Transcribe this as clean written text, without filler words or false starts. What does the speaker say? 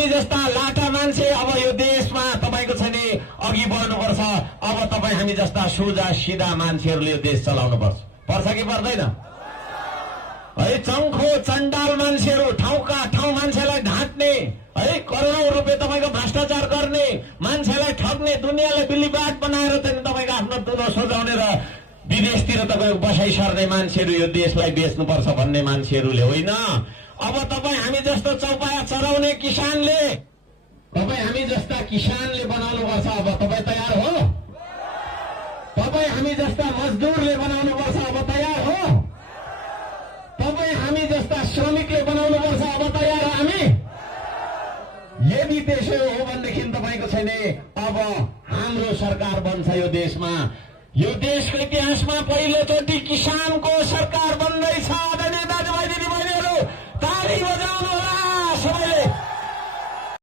हामी जस्ता लाटा मान्छे अब यो देशमा तपाईको छ नि अघि बढ्नुपर्छ। अब तपाईँ हामी जस्ता सोझा सिधा मान्छेहरूले यो देश चलाउनु पर्छ कि पर्दैन? है चङ्खो चण्डाल मान्छेहरू ठाउँका ठाउँ मान्छेलाई ढाँट्ने है, करोडौं रुपियाँ तपाईँको भ्रष्टाचार गर्ने, मान्छेलाई ठग्ने, दुनियाँलाई बिल्लीबाट बनाएर चाहिँ तपाईँको आफ्नो दुधो सजाउने र विदेशतिर तपाईँको बसाइ सर्ने मान्छेहरू यो देशलाई बेच्नुपर्छ भन्ने मान्छेहरूले होइन। अब तपाईँ हामी जस्तो चौपाया चराउने किसानले, तपाईँ हामी जस्ता किसानले बनाउनुपर्छ। अब तपाईँ तयार हो? तपाईँ हामी जस्ता मजदुरले बनाउनुपर्छ। अब तयार हो? तपाईँ हामी जस्ता श्रमिकले बनाउनुपर्छ। अब तयार हो हामी? यदि त्यसो हो भनेदेखि तपाईँको छैन अब हाम्रो सरकार बन्छ यो देशमा। यो देशको इतिहासमा पहिलोचोटि किसानको सरकार